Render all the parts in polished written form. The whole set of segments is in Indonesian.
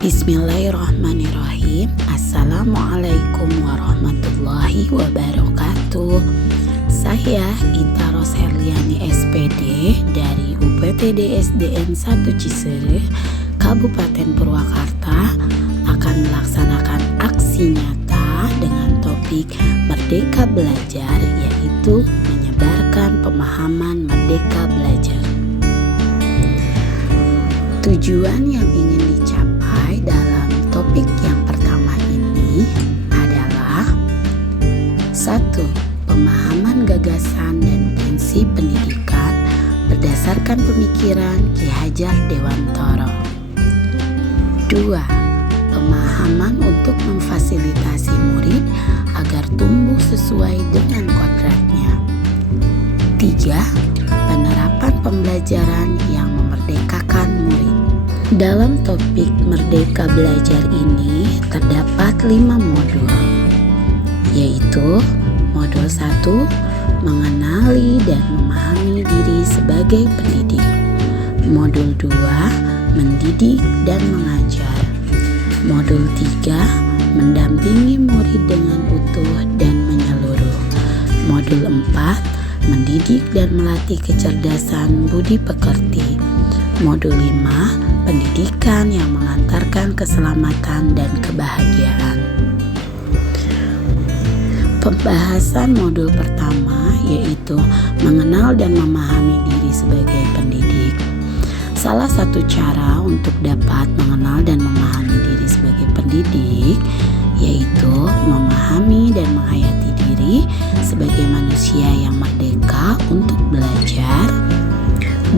Bismillahirrahmanirrahim. Assalamualaikum warahmatullahi wabarakatuh. Saya Ita Rosherliani SPD dari UPTD SDN 1 Cisereh, Kabupaten Purwakarta akan melaksanakan aksi nyata dengan topik Merdeka Belajar, yaitu menyebarkan pemahaman Merdeka Belajar. Tujuan yang ingin dicapai dalam topik yang pertama ini adalah 1. Pemahaman gagasan dan prinsip pendidikan berdasarkan pemikiran Ki Hajar Dewantara. 2. Pemahaman untuk memfasilitasi murid agar tumbuh sesuai dengan kodratnya. 3. Penerapan pembelajaran yang memerdekakan murid. Dalam topik Merdeka Belajar ini terdapat 5 modul, yaitu modul 1, mengenali dan memahami diri sebagai pendidik. Modul 2, mendidik dan mengajar. Modul 3, mendampingi murid dengan utuh dan menyeluruh. Modul 4, mendidik dan melatih kecerdasan budi pekerti. Modul 5, pendidikan yang mengantarkan keselamatan dan kebahagiaan. Pembahasan modul pertama yaitu mengenal dan memahami diri sebagai pendidik. Salah satu cara untuk dapat mengenal dan memahami diri sebagai pendidik yaitu memahami dan menghayati diri sebagai manusia yang merdeka untuk belajar.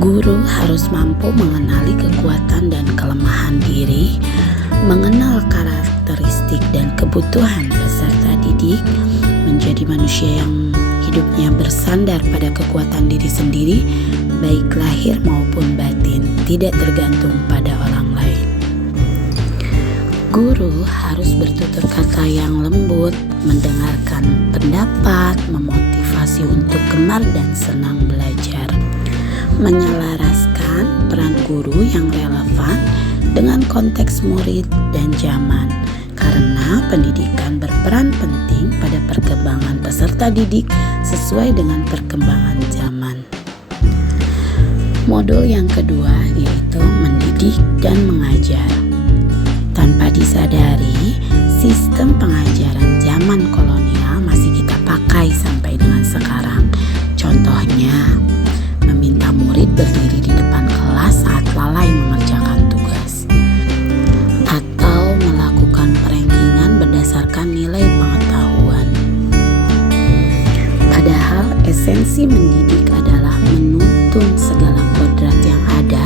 Guru harus mampu mengenali kekuatan dan kelemahan diri, mengenal karakteristik dan kebutuhan peserta didik, menjadi manusia yang hidupnya bersandar pada kekuatan diri sendiri, baik lahir maupun batin, tidak tergantung pada orang lain. Guru harus bertutur kata yang lembut, mendengarkan pendapat, memotivasi untuk gemar dan senang belajar, menyelaraskan peran guru yang relevan dengan konteks murid dan zaman, karena pendidikan berperan penting pada perkembangan peserta didik sesuai dengan perkembangan zaman. Modul yang kedua yaitu mendidik dan mengajar. Tanpa disadari, sistem pengajaran zaman kolonial masih kita pakai sampai dengan sekarang. Contohnya, meminta murid berdiri di depan kelas saat lalai mengerjakan tugas, atau melakukan perengkingan berdasarkan nilai pengetahuan. Padahal esensi mendidik adalah menuntun segala kodrat yang ada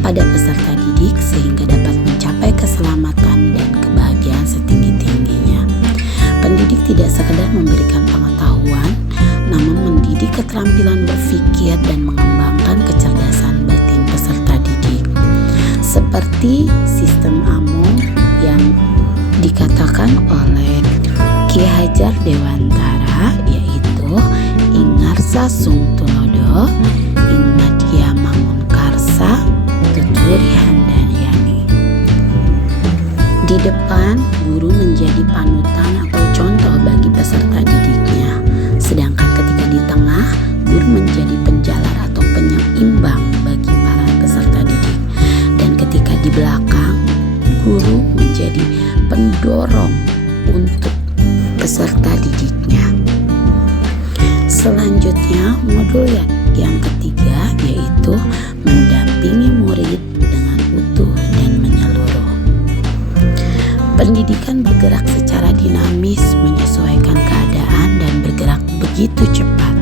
pada peserta didik sehingga dapat mencapai keselamatan dan kebahagiaan setinggi-tingginya. Pendidik tidak sekedar memberikan pengetahuan, namun mendidik keterampilan berpikir dan mengembangkan kecerdasan batin peserta didik. Seperti sistem AMOM yang dikatakan oleh Ki Hajar Dewantara, yaitu Ingarsa Sung Tulodo, Inmadya Mangun Karsa, Tuturi Handayani. Di depan, guru menjadi panutan atau contoh bagi peserta didiknya. Sedangkan ketika di tengah, guru menjadi penjalar atau penyeimbang bagi para peserta didik. Dan ketika di belakang, guru menjadi pendorong untuk peserta didiknya. Selanjutnya, modul yang ketiga yaitu mendampingi murid dengan utuh dan menyeluruh. Pendidikan bergerak secara dinamis, menyesuaikan keadaan dan bergerak begitu cepat.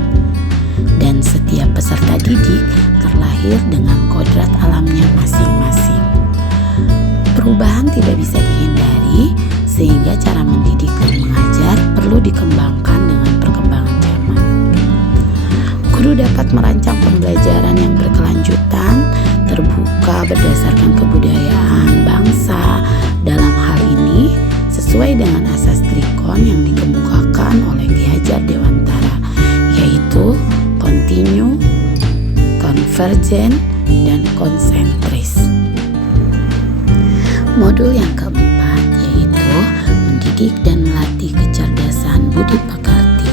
Dan setiap peserta didik terlahir dengan kodrat alamnya masing-masing. Perubahan tidak bisa dihindari, sehingga cara mendidik dan mengajar perlu dikembangkan dengan perkembangan zaman. Guru dapat merancang pembelajaran yang berkelanjutan, terbuka berdasarkan kebudayaan bangsa. Dalam hal ini, sesuai dengan asas Trikon yang dikemukakan oleh Ki Hajar Dewantara, yaitu kontinu, konvergen, dan konsentris. Modul yang keempat yaitu mendidik dan melatih kecerdasan budi pekerti.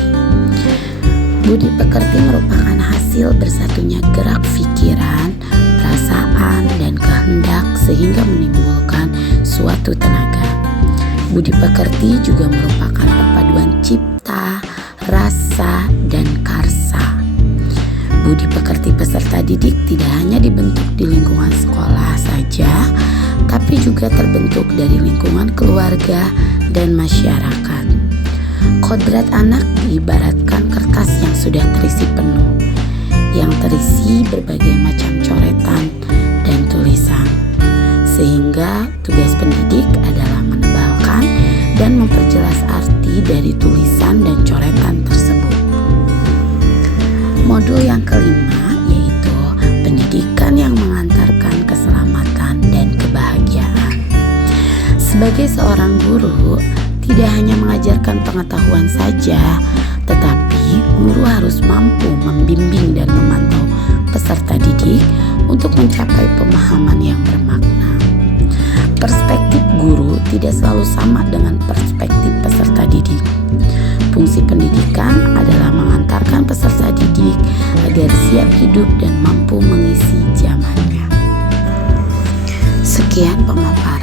Budi pekerti merupakan hasil bersatunya gerak pikiran, perasaan, dan kehendak sehingga menimbulkan suatu tenaga. Budi pekerti juga merupakan perpaduan cipta, rasa, dan karsa. Budi pekerti peserta didik tidak hanya dibentuk di lingkungan sekolah saja, tapi juga terbentuk dari lingkungan keluarga dan masyarakat. Kodrat anak diibaratkan kertas yang sudah terisi penuh, yang terisi berbagai macam coretan dan tulisan, sehingga tugas pendidik adalah menebalkan dan memperjelas arti dari tulisan dan coretan tersebut. Modul yang kelima yaitu pendidikan yang mengantarkan keselamatan dan kebahagiaan. Sebagai seorang guru, tidak hanya mengajarkan pengetahuan saja, tetapi guru harus mampu membimbing dan memantau peserta didik untuk mencapai pemahaman yang bermakna. Perspektif guru tidak selalu sama dengan perspektif peserta didik. Fungsi pendidikan adalah mengantarkan peserta didik agar siap hidup dan mampu mengisi zamannya. Sekian pemaparan